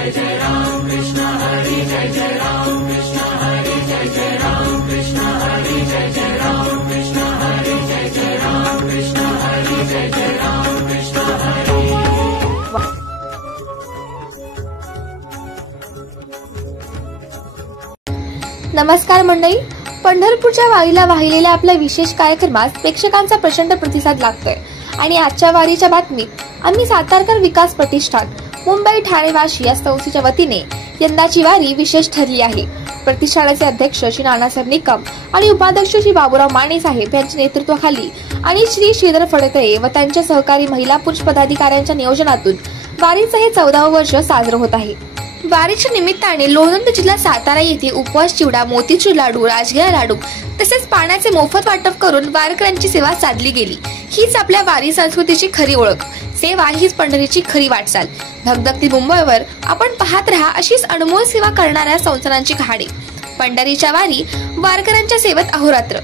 जय जय राम कृष्ण हरि जय जय राम कृष्ण हरि जय जय राम कृष्ण हरि जय जय राम कृष्ण हरि जय जय राम कृष्ण हरि जय जय राम कृष्ण हरि। नमस्कार मंडळी, पंढरपूरच्या वारीला वाहिलेल्या आपल्या विशेष कार्यक्रमात प्रेक्षकांचा प्रचंड प्रतिसाद लागतोय आणि आजच्या वारीच्या बातमीत आम्ही सातारकर विकास प्रतिष्ठान मुंबई ठाणे वाशी या संस्थेच्या वतीने यंदाची वारी विशेष ठरली आहे। प्रतिष्ठानाचे अध्यक्ष श्री नानासाहेब निकम आणि उपाध्यक्ष श्री बाबूराव माने साहेब यांच्या नेतृत्वाखाली आणि श्री श्रीधर फडतरे व त्यांच्या सहकारी महिला पुरुष पदाधिकाऱ्यांच्या नियोजनातून वारीचं हे 14वे वर्ष साजरं होत आहे। वारीच्या निमित्ताने लोणंद जिल्हा सातारा येथे उपवास चिवडा, मोतीचूर लाडू, राजगिरा लाडू तसेच पाण्याचे मोफत वाटप करून वारकऱ्यांची सेवा साधली गेली। हीच आपल्या वारी संस्कृतीची खरी ओळख, सेवा हीच पंढरीची खरी वाटचाल। धगधगती मुंबईवर आपण पाहत राहा अशीच अनमोल सेवा करणाऱ्या संस्थानांची कहाणी। पंढरीच्या वारी वारकऱ्यांच्या सेवेत अहोरात्र।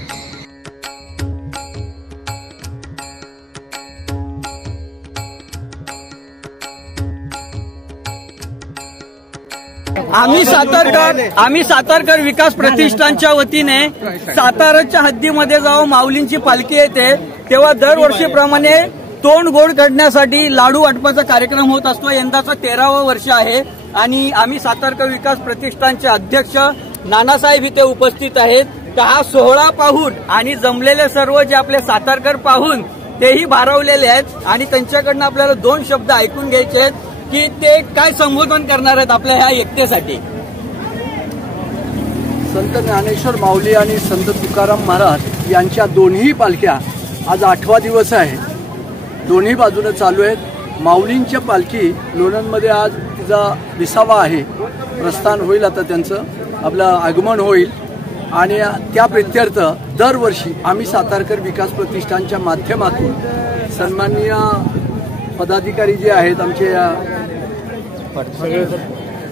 आम्ही सातारकर विकास प्रतिष्ठानच्या वतीने साताराच्या हद्दीमध्ये जेव्हा माऊलींची पालखी येते तेव्हा दरवर्षीप्रमाणे तोंड गोड करण्यासाठी लाडू वाटपाचा कार्यक्रम होत असतो। यंदाचा 13वे वर्ष आहे आणि आम्ही सातारकर विकास प्रतिष्ठानचे अध्यक्ष नानासाहेब इथे उपस्थित आहेत। हा सोहळा पाहून आणि जमलेले सर्व जे आपले सातारकर पाहून तेही भारावलेले आहेत आणि त्यांच्याकडनं आपल्याला 2 शब्द ऐकून घ्यायचे आहेत की ते काय संबोधन करणार आहेत आपल्या ह्या एकतेसाठी। संत ज्ञानेश्वर माऊली आणि संत तुकाराम महाराज यांच्या दोन्ही पालख्या आज 8वा दिवस आहे। दोन्ही बाजूने चालू आहेत। माऊलींच्या पालखी लोणंदमध्ये आज तिचा 20वा आहे, प्रस्थान होईल, आता त्यांचं आपलं आगमन होईल आणि त्या प्रित्यर्थ दरवर्षी आम्ही सातारकर विकास प्रतिष्ठानच्या माध्यमातून सन्माननीय पदाधिकारी जे आहेत आमचे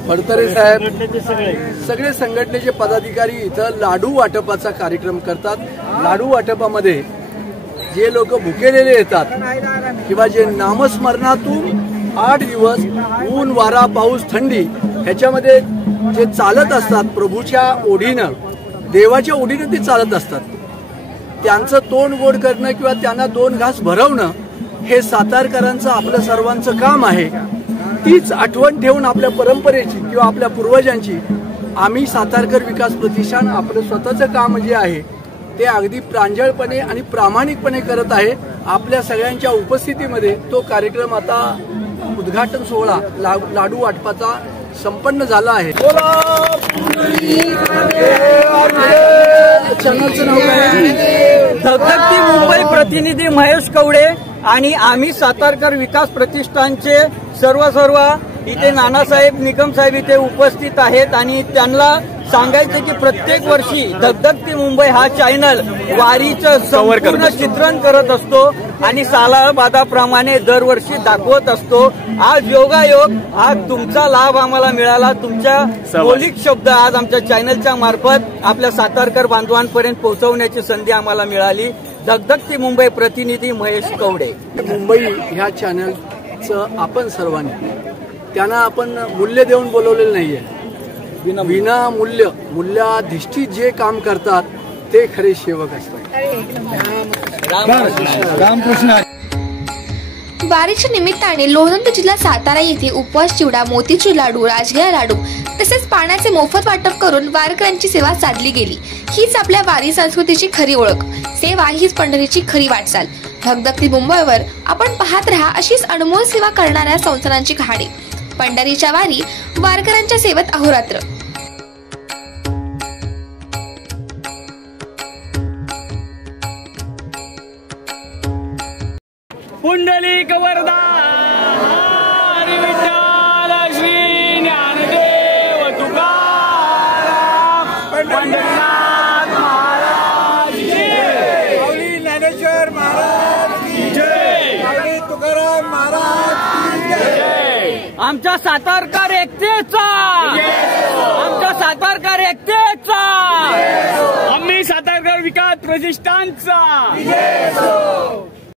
फडतरे साहेब, सगळे संघटनेचे पदाधिकारी इथं लाडू वाटपाचा कार्यक्रम करतात। लाडू वाटपामध्ये जे लोक भुकेलेले येतात किंवा जे नामस्मरणातून 8 दिवस ऊन, वारा, पाऊस, थंडी ह्याच्यामध्ये जे चालत असतात, प्रभूच्या ओढीनं, देवाच्या ओढीनं ते चालत असतात, त्यांचं तोंड गोड करणं किंवा त्यांना 2 घास भरवणं हे सातारकरांचं आपलं सर्वांचं काम आहे। तीच आठवण ठेवून आपल्या परंपरेची किंवा आपल्या पूर्वजांची आम्ही सातारकर विकास प्रतिष्ठान आपलं स्वतःचं काम जे आहे ते अगदी प्रांजळपणे आणि प्रामाणिकपणे करत आहे। आपल्या सगळ्यांच्या उपस्थितीमध्ये तो कार्यक्रम आता उद्घाटन सोहळा लाडू वाटपाचा संपन्न झाला आहे। धगधगती मुंबई प्रतिनिधी महेश कवडे आणि आम्ही सातारकर विकास प्रतिष्ठानचे सर्व इथे नानासाहेब निकम साहेब इथे उपस्थित आहेत आणि त्यांना सांगायचे की प्रत्येक वर्षी धगधगती मुंबई हा चॅनल वारीचं संपूर्ण चित्रण करत असतो आणि सालाबादाप्रमाणे दरवर्षी दाखवत असतो। आज योगायोग हा तुमचा लाभ आम्हाला मिळाला, तुमच्या मौलिक शब्द आज आमच्या चॅनलच्या मार्फत आपल्या सातारकर बांधवांपर्यंत पोहोचवण्याची संधी आम्हाला मिळाली। धगधगती मुंबई प्रतिनिधी महेश कवडे। मुंबई ह्या चॅनलचं आपण सर्वांनी त्यांना आपण मूल्य देऊन बोलवलेलं नाहीये, विना मूल्याधिष्ठित जे काम करतात ते खरे सेवक असतात। रामकृष्ण। वारीच्या निमित्ताने लोणंद जिल्हा सातारा येथे उपवास चिवडा, मोतीचूर लाडू, राजगिरा लाडू तसेच पाण्याचे मोफत वाटप करून वारकऱ्यांची सेवा साधली गेली। हीच आपल्या वारी संस्कृतीची खरी ओळख, सेवा हीच पंढरीची खरी वाटचाल। धगधगती मुंबईवर आपण पाहत राहा अशीच अनमोल सेवा करणाऱ्या संस्थानांची कहाणी। पंढरीच्या वारी वारकऱ्यांच्या सेवेत अहोरात्र। पुंडलिक वरदा हरी विठ्ठल श्री ज्ञानदेव तुकाराम पंढरीनाथ महाराज की जय, माऊली ज्ञानेश्वर महाराज की जय, माऊली तुकाराम महाराज की जय। आमच्या सातारकर एकतेचा, आमच्या सातारकर एकतेचा, आम्ही सातारकर विकास प्रतिष्ठानचा।